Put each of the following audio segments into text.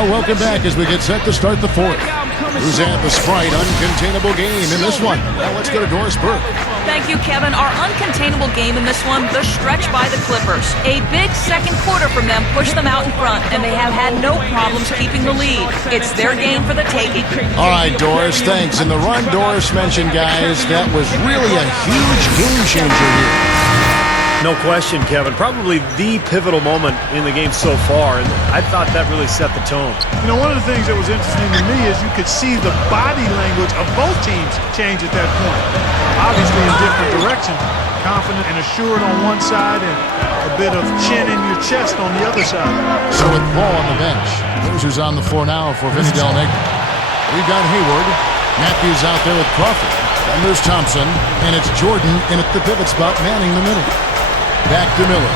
Well, welcome back as we get set to start the fourth. Who's had the Sprite uncontainable game in this one? Well, let's go to Doris Burke. Thank you, Kevin. Our uncontainable game in this one, the stretch by the Clippers. A big second quarter from them pushed them out in front, and they have had no problems keeping the lead. It's their game for the taking. All right, Doris, thanks. And the run Doris mentioned, guys, that was really a huge game changer here. No question, Kevin. Probably the pivotal moment in the game so far, and I thought that really set the tone. You know, one of the things that was interesting to me is you could see the body language of both teams change at that point. Obviously in different directions. Confident and assured on one side and a bit of chin in your chest on the other side. So with Paul on the bench, here's who's on the floor now for Vinny Del Negro. We've got Hayward. Matthews out there with Crawford. Then there's Thompson, and it's Jordan in at the pivot spot, manning the middle. Back to Miller.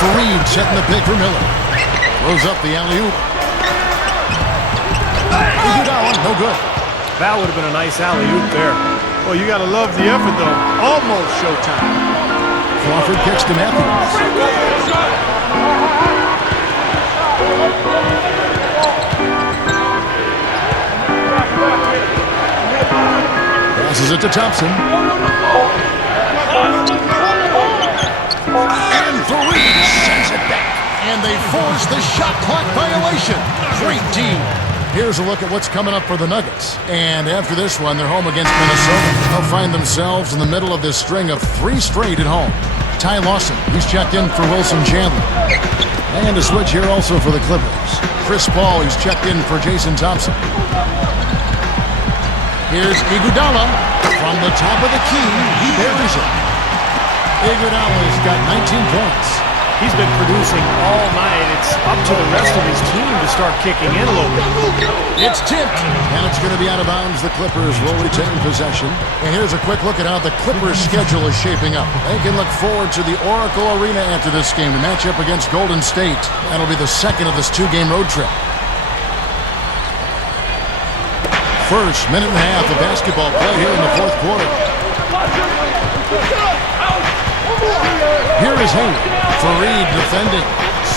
Fareed setting the pick for Miller. Throws up the alley-oop. Iguodala, no good. That would have been a nice alley-oop there. Well, you got to love the effort, though. Almost showtime. Crawford kicks to Matthews. Passes it to Thompson. And Fareed sends it back. And they force the shot clock violation. Great team. Here's a look at what's coming up for the Nuggets. And after this one, they're home against Minnesota. They'll find themselves in the middle of this string of 3 straight at home. Ty Lawson, he's checked in for Wilson Chandler. And a switch here also for the Clippers. Chris Paul, he's checked in for Jason Thompson. Here's Iguodala. From the top of the key, he buries it. Iguodala's got 19 points. He's been producing all night. It's up to the rest of his team to start kicking in a little bit. It's tipped, and it's going to be out of bounds. The Clippers will retain possession. And here's a quick look at how the Clippers' schedule is shaping up. They can look forward to the Oracle Arena after this game to match up against Golden State. That'll be the second of this 2-game road trip. First minute and a half of basketball play here in the fourth quarter. Here is Hayward. Fareed defending.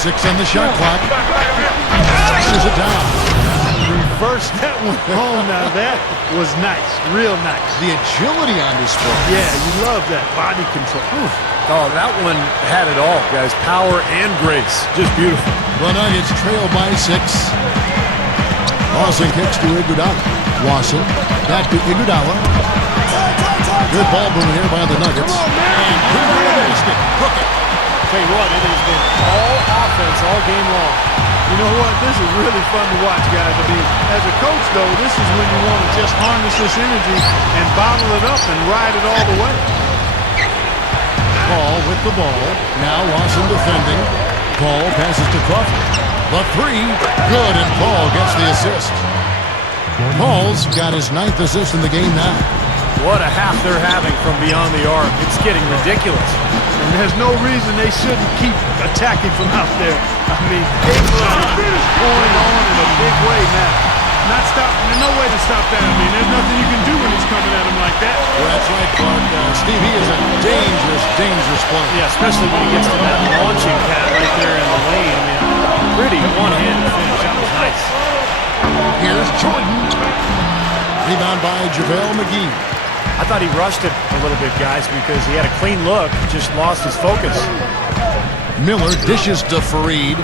6 on the shot clock. Slashes it down. Reverse that one home. Now that was nice. Real nice. The agility on display. Yeah, you love that. Body control. Oof. Oh, that one had it all, guys. Power and grace. Just beautiful. The Nuggets trail by 6. Lawson kicks to Iguodala. Lawson back to Iguodala. Good ball movement here by the Nuggets. And Hook it. Tell you what, it has been all offense all game long. You know what? This is really fun to watch, guys. I mean, as a coach, though, this is when you want to just harness this energy and bottle it up and ride it all the way. Paul with the ball. Now Lawson defending. Paul passes to Crawford. The 3, good, and Paul gets the assist. Paul's got his 9th assist in the game now. What a half they're having from beyond the arc. It's getting ridiculous. And there's no reason they shouldn't keep attacking from out there. I mean, it's going on in a big way now. Not stop. There's no way to stop that. I mean, there's nothing you can do when he's coming at him like that. Well, that's right, Clark. Steve, he is a dangerous, dangerous player. Yeah, especially when he gets to that launching pad right there in the lane. I mean, pretty one-handed finish. That was nice. Here's Jordan. Rebound by JaVale McGee. I thought he rushed it a little bit, guys, because he had a clean look, just lost his focus. Miller dishes to Fareed.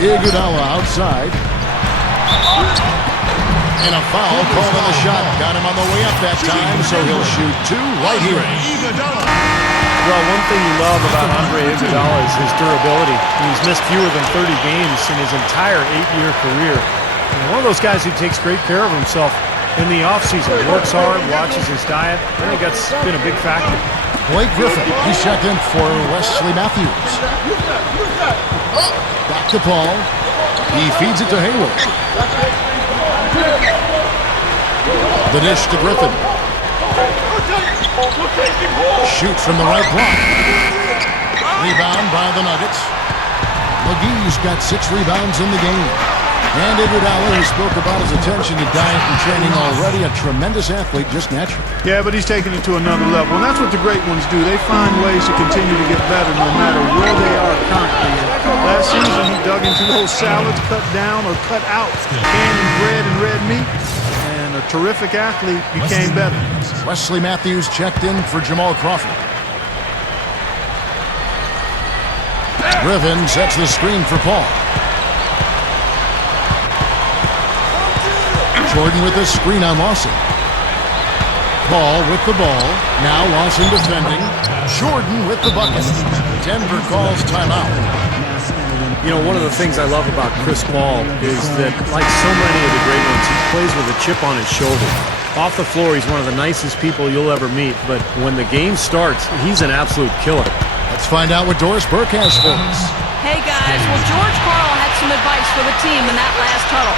Iguodala outside. And a foul called on the shot. Got him on the way up that time, so he'll shoot 2 right here. Well, one thing you love about Andre Iguodala is his durability. He's missed fewer than 30 games in his entire 8-year career. And one of those guys who takes great care of himself in the offseason, works hard, watches his diet. I think that's been a big factor. Blake Griffin, he's checked in for Wesley Matthews. Back to Paul. He feeds it to Hayward. The dish to Griffin. Shoot from the right block. Rebound by the Nuggets. McGee's got 6 rebounds in the game. And Iguodala, who spoke about his attention to diet and training already, a tremendous athlete just naturally. Yeah, but he's taking it to another level, and that's what the great ones do. They find ways to continue to get better no matter where they are currently. And last season, he dug into those salads, cut down or cut out canning bread and red meat, and a terrific athlete became better. Wesley Matthews checked in for Jamal Crawford. Griffin sets the screen for Paul. Jordan with the screen on Lawson. Paul with the ball. Now Lawson defending. Jordan with the bucket. Denver calls timeout. You know, one of the things I love about Chris Paul is that, like so many of the great ones, he plays with a chip on his shoulder. Off the floor, he's one of the nicest people you'll ever meet, but when the game starts, he's an absolute killer. Let's find out what Doris Burke has for us. Hey guys, well George Karl had some advice for the team in that last huddle.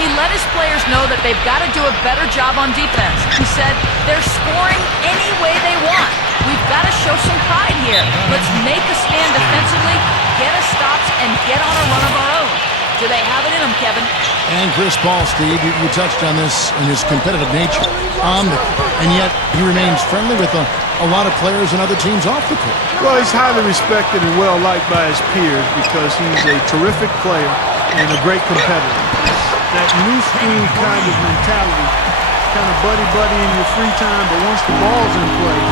He let his players know that they've got to do a better job on defense. He said, they're scoring any way they want. We've got to show some pride here. Let's make a stand defensively, get us stops, and get on a run of our own. Do they have it in them, Kevin? And Chris Paul, Steve, you touched on this in his competitive nature on the court, and yet he remains friendly with a lot of players and other teams off the court. Well, he's highly respected and well-liked by his peers because he's a terrific player and a great competitor. That new school kind of mentality, kind of buddy-buddy in your free time, but once the ball's in play,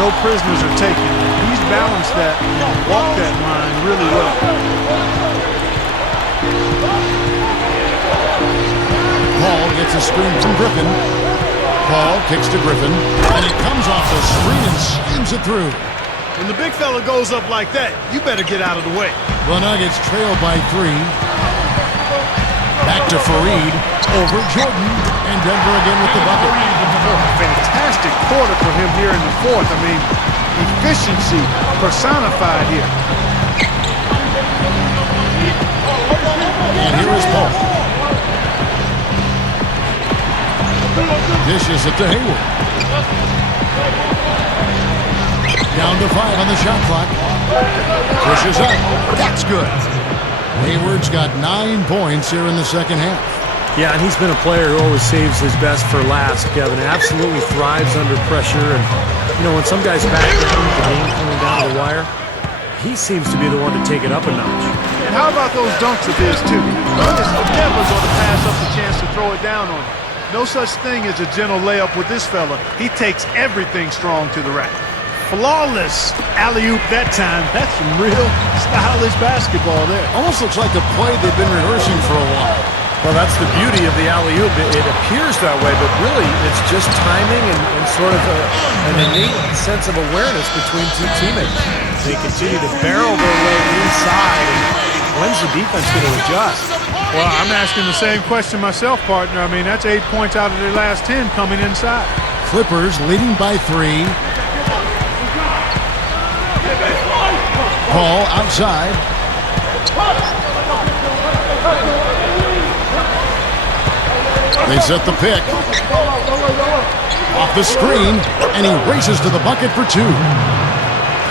no prisoners are taken. He's balanced that and walked that line really well. Paul gets a screen from Griffin. Paul kicks to Griffin, and it comes off the screen and slams it through. When the big fella goes up like that, you better get out of the way. The Nuggets trail by 3. Back to Fareed, over Jordan, and Denver again with the bucket. Fantastic quarter for him here in the fourth. I mean, efficiency personified here. And here is Paul. Dishes it to Hayward. Down to 5 on the shot clock. Pushes up. That's good. Hayward's got 9 points here in the second half. Yeah, and he's been a player who always saves his best for last, Kevin. Absolutely thrives under pressure. And, you know, when some guys back down with the game coming down to the wire, he seems to be the one to take it up a notch. And how about those dunks of his, too? He's never going to pass up the chance to throw it down on him. No such thing as a gentle layup with this fella. He takes everything strong to the rack. Flawless alley-oop that time. That's some real stylish basketball there. Almost looks like a play they've been rehearsing for a while. Well, that's the beauty of the alley-oop. It appears that way, but really it's just timing and sort of an innate sense of awareness between two teammates. They continue to barrel their way inside, and when's the defense going to adjust? Well, I'm asking the same question myself, partner. I mean, that's 8 points out of their last 10 coming inside. Clippers leading by 3. Paul outside. They set the pick. Off the screen, and he races to the bucket for 2.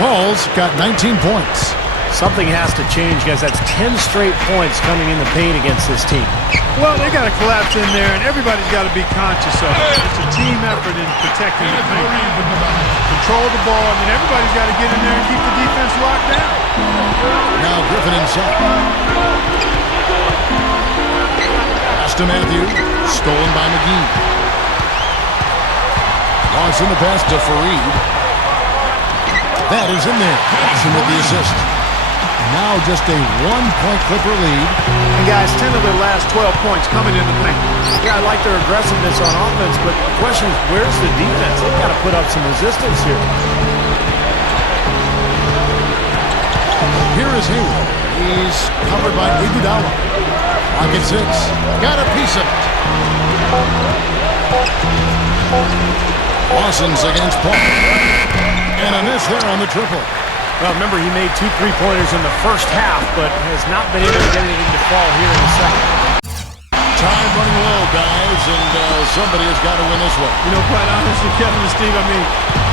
Paul's got 19 points. Something has to change, guys. That's 10 straight points coming in the paint against this team. Well, they got to collapse in there, and everybody's got to be conscious of it. It's a team effort in protecting the paint. Control the ball, and then everybody's got to get in there and keep the defense locked down. Now Griffin inside. Pass to Matthew. Stolen by McGee. Lawson the pass to Fareed. That is in there. Lawson with the assist. Now just a 1-point Clipper lead. And guys, 10 of their last 12 points coming in the paint. Yeah, I like their aggressiveness on offense, but the question is, where's the defense? They've got to put up some resistance here. Here is Hayward. He's covered by Iguodala. Pocket 6. Got a piece of it. Lawson's against Paul. And a miss there on the triple. Well, remember, he made 2 3-pointers in the first half, but has not been able to get anything to fall here in the second. Time running low, guys, and somebody has got to win this one. You know, quite honestly, Kevin and Steve, I mean,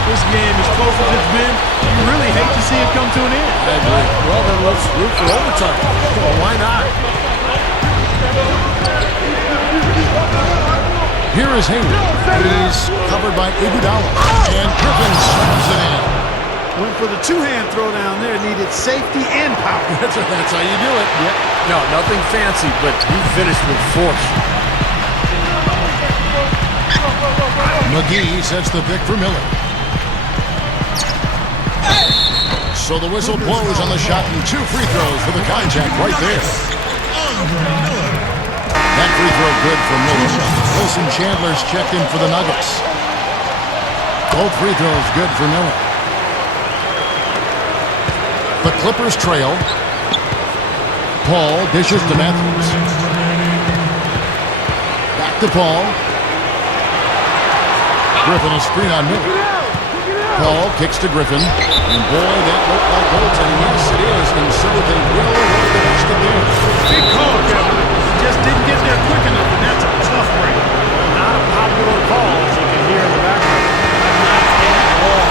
this game, as close as it's been, you really hate to see it come to an end. I agree. Well, then let's root for overtime. Well, why not? Here is Hayward. He's covered by Iguodala. And Griffin slams it in. Went for the two-hand throw down there. Needed safety and power. That's how you do it. Yep. No, nothing fancy, but he finished with force. McGee sets the pick for Miller. So the whistle blows on the shot and 2 free throws for the contact right there. That free throw good for Miller. Wilson Chandler's checked in for the Nuggets. Both free throws good for Miller. The Clippers trail. Paul dishes to Matthews. Back to Paul. Griffin a screen on Miller. Paul kicks to Griffin. And boy, that looked like goaltending. Yes, it is. And so they will avoid the rest of the game. Big call, Kevin. Just didn't get there quick enough, and that's a tough break. Not a popular call, as you can hear in the background. Not at all.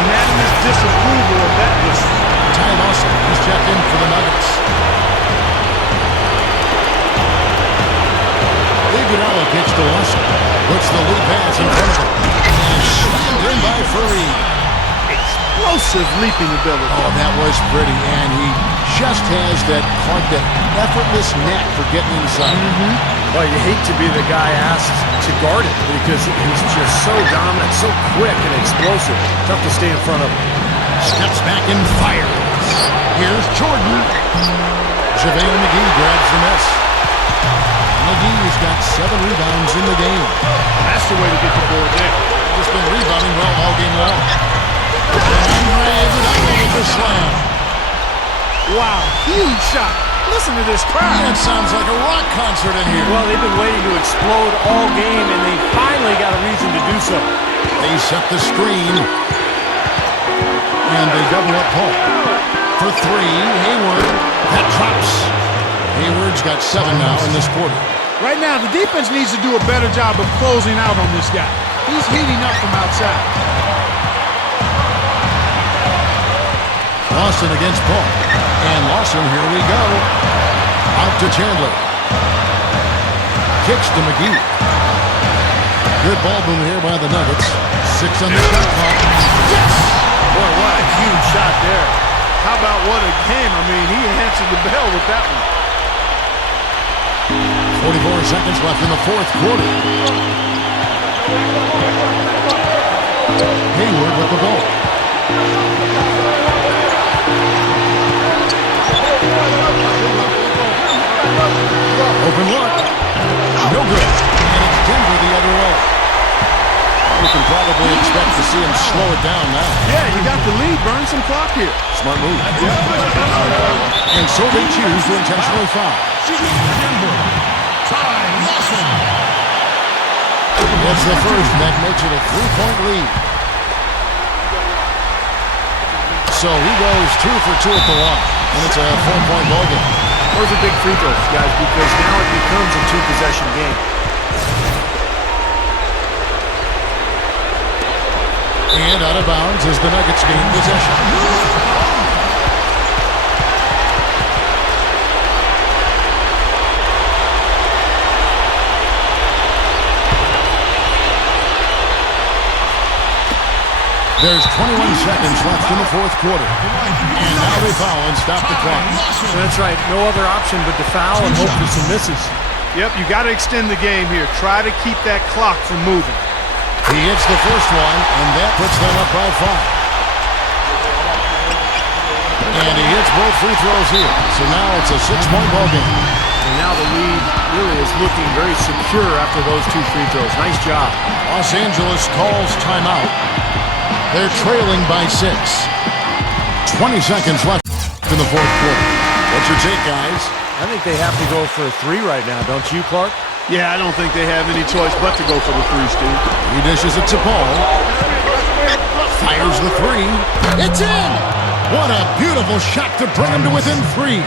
Unanimous disapproval of that whistle. Ty Lawson is checked in for the Nuggets. Iguodala kicks to Lawson. Puts the lead pass in front of him. And slammed in by Furry. Explosive leaping ability. Oh, that was pretty. And he just has that effortless knack for getting inside. Well, you hate to be the guy asked to guard it because he's just so dominant, so quick and explosive. Tough to stay in front of him. Steps back and fires. Here's Jordan. JaVale McGee grabs the miss. McGee's got 7 rebounds in the game. That's the way to get the board there. Just been rebounding well all game long. Andre Iguodala with the slam. Wow, huge shot. Listen to this crowd. It sounds like a rock concert in here. Well, they've been waiting to explode all game, and they finally got a reason to do so. They set the screen. And they double up Paul. For 3, Hayward. That drops. Hayward's got 7 now in this quarter. Right now, the defense needs to do a better job of closing out on this guy. He's heating up from outside. Lawson against Paul. And Lawson, here we go. Out to Chandler. Kicks to McGee. Good ball move here by the Nuggets. 6 on the shot clock. Yes! Boy, what a huge shot there. How about what a game? I mean, he answered the bell with that one. 44 seconds left in the 4th quarter. Hayward with the ball. Open look. No good. And it's Denver the other way. We can probably expect to see him slow it down now. Yeah, you got the lead. Burn some clock here. Smart move. And so they choose to intentionally foul. That's the first. That makes it a 3-point lead. So he goes 2 for 2 at the line. And it's a 4-point ball game. Those are big free throws, guys, because now it becomes a 2-possession game. And out of bounds as the Nuggets gain possession. There's 21 seconds left in the 4th quarter. And now they foul and stop the clock. That's right. No other option but to foul and hope for some misses. Yep, you got to extend the game here. Try to keep that clock from moving. He hits the first one, and that puts them up by 5. And he hits both free throws here. So now it's a 6-point ball game. And now the lead really is looking very secure after those 2 free throws. Nice job. Los Angeles calls timeout. They're trailing by 6. 20 seconds left in the 4th quarter. What's your take, guys? I think they have to go for a 3 right now, don't you, Clark? Yeah, I don't think they have any choice but to go for the 3, Steve. He dishes it to Paul. Fires the 3. It's in! What a beautiful shot to bring him to within 3.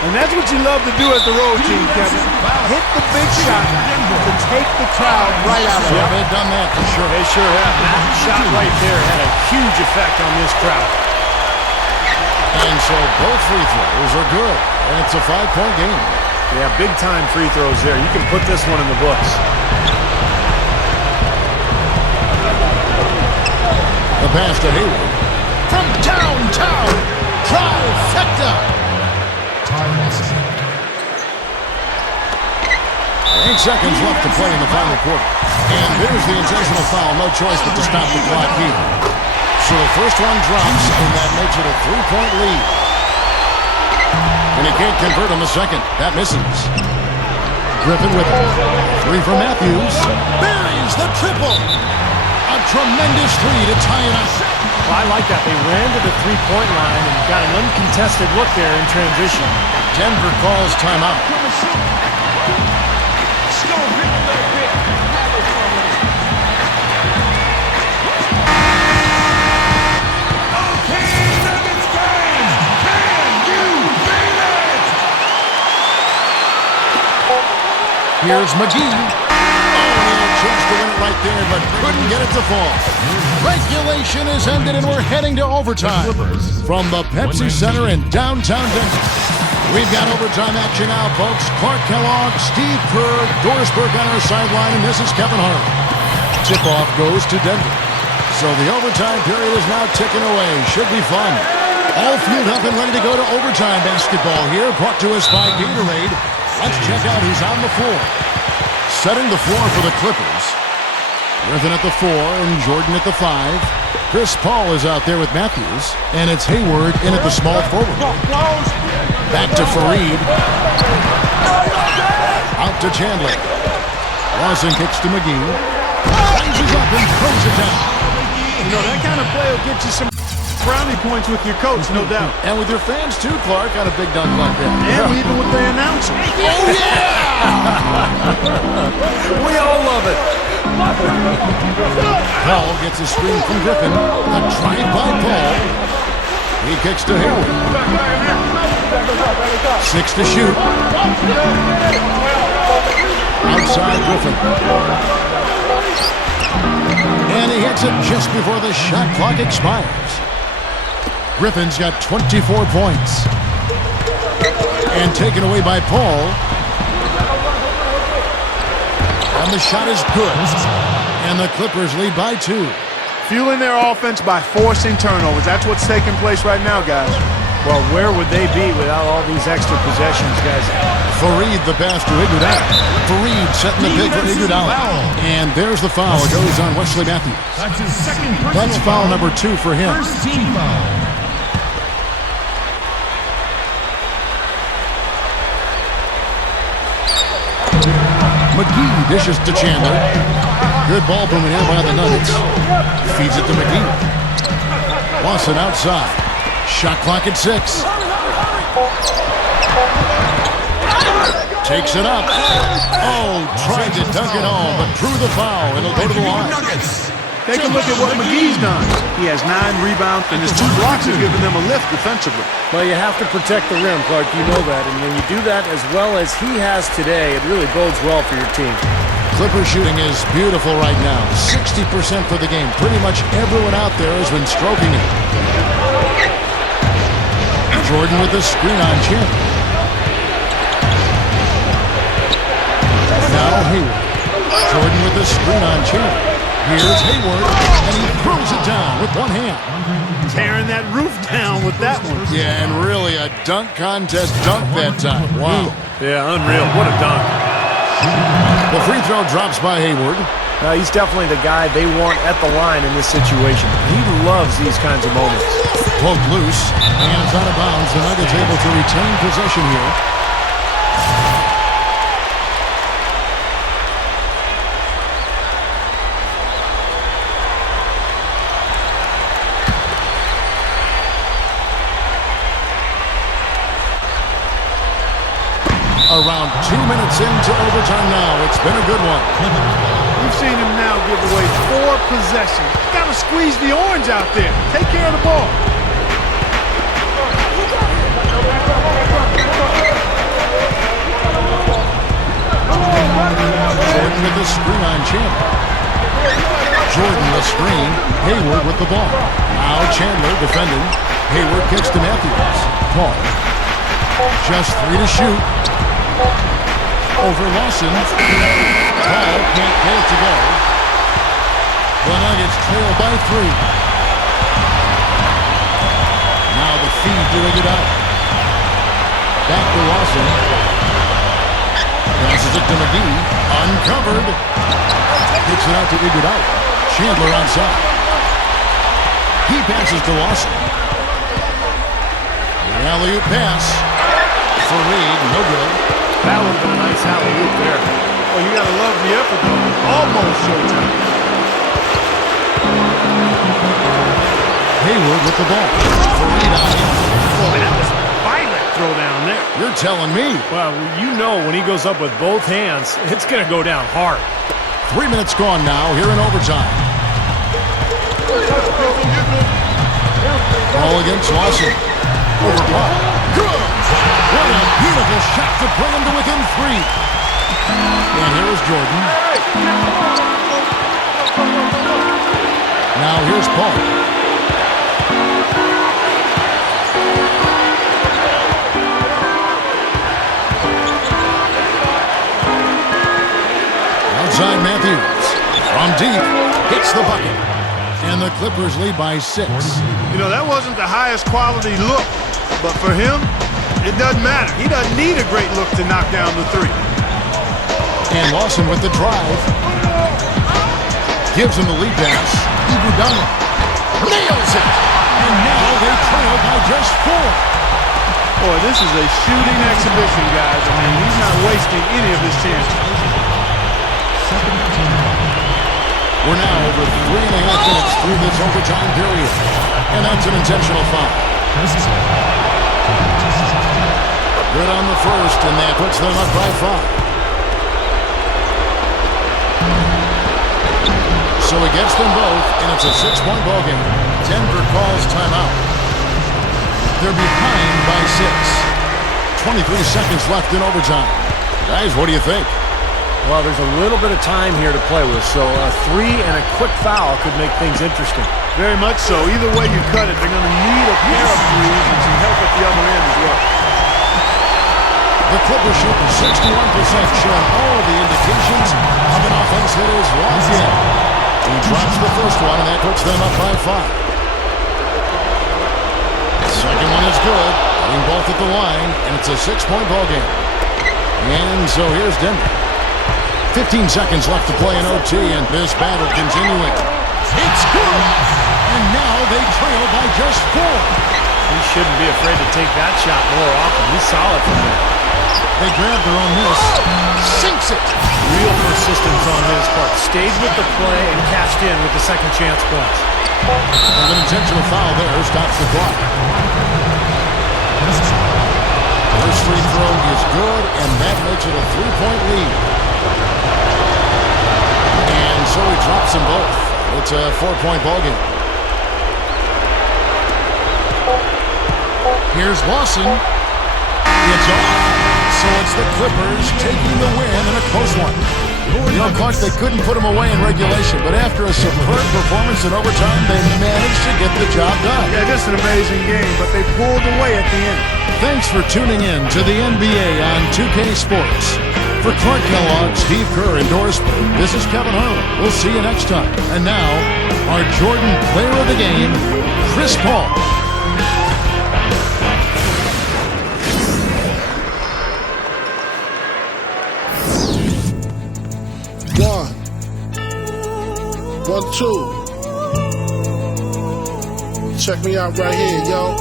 And that's what you love to do at the road team, Kevin. Hit the big shot to take the crowd right out of it. Yeah, they've done that for sure. They sure have. That shot right there had a huge effect on this crowd. And so both free throws are good. And it's a 5-point game. Yeah, big-time free throws there. You can put this one in the books. The pass to Hayward. From downtown, trifecta. 8 seconds left to play in the final quarter. And there's the intentional foul. No choice but to stop the clock here. So the first one drops, and that makes it a 3-point lead. And he can't convert on the second. That misses. Griffin with it. 3 from Matthews. Buries the triple. A tremendous 3 to tie it up. Well, I like that. They ran to the three-point line and got an uncontested look there in transition. Denver calls timeout. Here's McGee. Oh, he had a chance to win it right there, but couldn't get it to fall. Regulation is ended, and we're heading to overtime. From the Pepsi Center in downtown Denver. We've got overtime action now, folks. Clark Kellogg, Steve Kerr, Doris Burke on our sideline, and this is Kevin Hart. Tip-off goes to Denver. So the overtime period is now ticking away. Should be fun. All fueled up and ready to go to overtime basketball here, brought to us by Gatorade. Let's check out who's on the floor. Setting the floor for the Clippers. Griffin at the 4 and Jordan at the 5. Chris Paul is out there with Matthews. And it's Hayward in at the small forward. Back to Fareed. Out to Chandler. Lawson kicks to McGee. Rises up and throws it down. You know, that kind of play will get you some brownie points with your coach, no doubt. And with your fans too, Clark, on a big dunk like that. And even with the announcer. Oh, yeah! We all love it. Paul gets a screen from Griffin. A drive by Paul. He kicks to Hayward. 6 to shoot. Outside Griffin. And he hits it just before the shot clock expires. Griffin's got 24 points. And taken away by Paul. And the shot is good. And the Clippers lead by 2. Fueling their offense by forcing turnovers. That's what's taking place right now, guys. Well, where would they be without all these extra possessions, guys? Fareed the pass to Iguodala. Fareed setting the pick for Iguodala. And there's the foul. It goes on Wesley Matthews. That's his second personal That's foul number 2 for him. First team foul. McGee dishes to Chandler. Good ball movement here by the Nuggets. Feeds it to McGee. Lawson outside. Shot clock at 6. Takes it up. Oh, tried to dunk it home, but drew the foul. It'll go to the line. Take a look at what McGee's done. He has 9 rebounds, and his 2 blocks have given them a lift defensively. Well, you have to protect the rim, Clark. You know that. And when you do that as well as he has today, it really bodes well for your team. Clipper shooting is beautiful right now. 60% for the game. Pretty much everyone out there has been stroking it. Jordan with the screen on Chandler. Now Hayward. Jordan with the screen on Chandler. Here's Hayward, and he throws it down with one hand. Tearing that roof down with that one. Yeah, and really a dunk contest dunk that time. Wow. Yeah, unreal. What a dunk. The free throw drops by Hayward. He's definitely the guy they want at the line in this situation. He loves these kinds of moments. Poked loose, and it's out of bounds. The Nuggets able to retain possession here. Around 2 minutes into overtime now. It's been a good one. We've seen him now give away 4 possessions. Got to squeeze the orange out there. Take care of the ball. Jordan with the screen on Chandler. Jordan the screen. Hayward with the ball. Now Chandler defending. Hayward kicks to Matthews. Paul. Just 3 to shoot. Over Lawson. Paul can't get it to go. The Nuggets trail by 3. Now the feed to Iguodala. Back to Lawson. Passes it to McGee. Uncovered. Kicks it out to Iguodala. Chandler onside. He passes to Lawson. The alley-oop pass. For Reed, no good. That would have been a nice alley-oop there. Well, you got to love the effort, though. Almost showtime. Hayward with the ball. For Reed on him. Boy, that was a violent throw down there. You're telling me. Well, you know when he goes up with both hands, it's going to go down hard. 3 minutes gone now here in overtime. Ball against Lawson. Over Paul. Good! What a beautiful shot to bring him to within 3. And here is Jordan. Now here's Paul. Outside Matthews. From deep. Hits the bucket. And the Clippers lead by 6. You know, that wasn't the highest quality look, but for him, it doesn't matter. He doesn't need a great look to knock down the 3. And Lawson with the drive. Gives him the lead pass. Iguodala nails it. And now they trail by just 4. Boy, this is a shooting exhibition, guys. I mean, he's not wasting any of his chances. We're now over 3.5 minutes through this overtime period. And that's an intentional foul. Good on the first, and that puts them up by 5. So he gets them both, and it's a 6-point ball game. Denver calls timeout. They're behind by 6. 23 seconds left in overtime. Guys, what do you think? Well, there's a little bit of time here to play with, so a 3 and a quick foul could make things interesting. Very much so. Either way you cut it, they're going to need a pair of threes and some help at the other end as well. The Clippers shooting 61%, showing all the indications of an offense that is locked in. He drops the first one, and that puts them up by 5. The second one is good, hitting both at the line, and it's a 6-point ball game. And so here's Denver. 15 seconds left to play in OT, and this battle continuing. It's good! And now they trail by just 4. He shouldn't be afraid to take that shot more often. He's solid from there. They grab their own miss. Sinks it! Real persistence on his part. Stayed with the play and cashed in with the second chance points. And an intentional foul there stops the clock. First free throw is good, and that makes it a 3-point lead. And so he drops them both. It's a 4-point ball game. Here's Lawson. It's off. So it's the Clippers taking the win in a close one. You know, Clark, they couldn't put them away in regulation, but after a superb performance in overtime, they managed to get the job done. Yeah, just an amazing game, but they pulled away at the end. Thanks for tuning in to the NBA on 2K Sports. For Clark Kellogg, Steve Kerr, and Doris Burke, this is Kevin Harlan. We'll see you next time. And now, our Jordan Player of the Game, Chris Paul. One, two. Check me out right here, yo.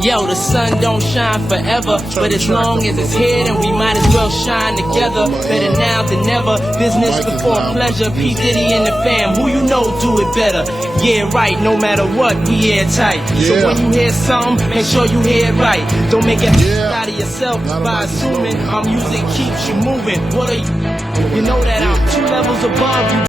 Yo, the sun don't shine forever, but as long as it's here, then we might as well shine together. Better now than never, business before pleasure. P. Diddy and the fam, who you know do it better. Yeah, right, no matter what, we airtight. So when you hear something, make sure you hear it right. Don't make it out of yourself by assuming our music keeps you moving. What are you? You know that I'm 2 levels above you.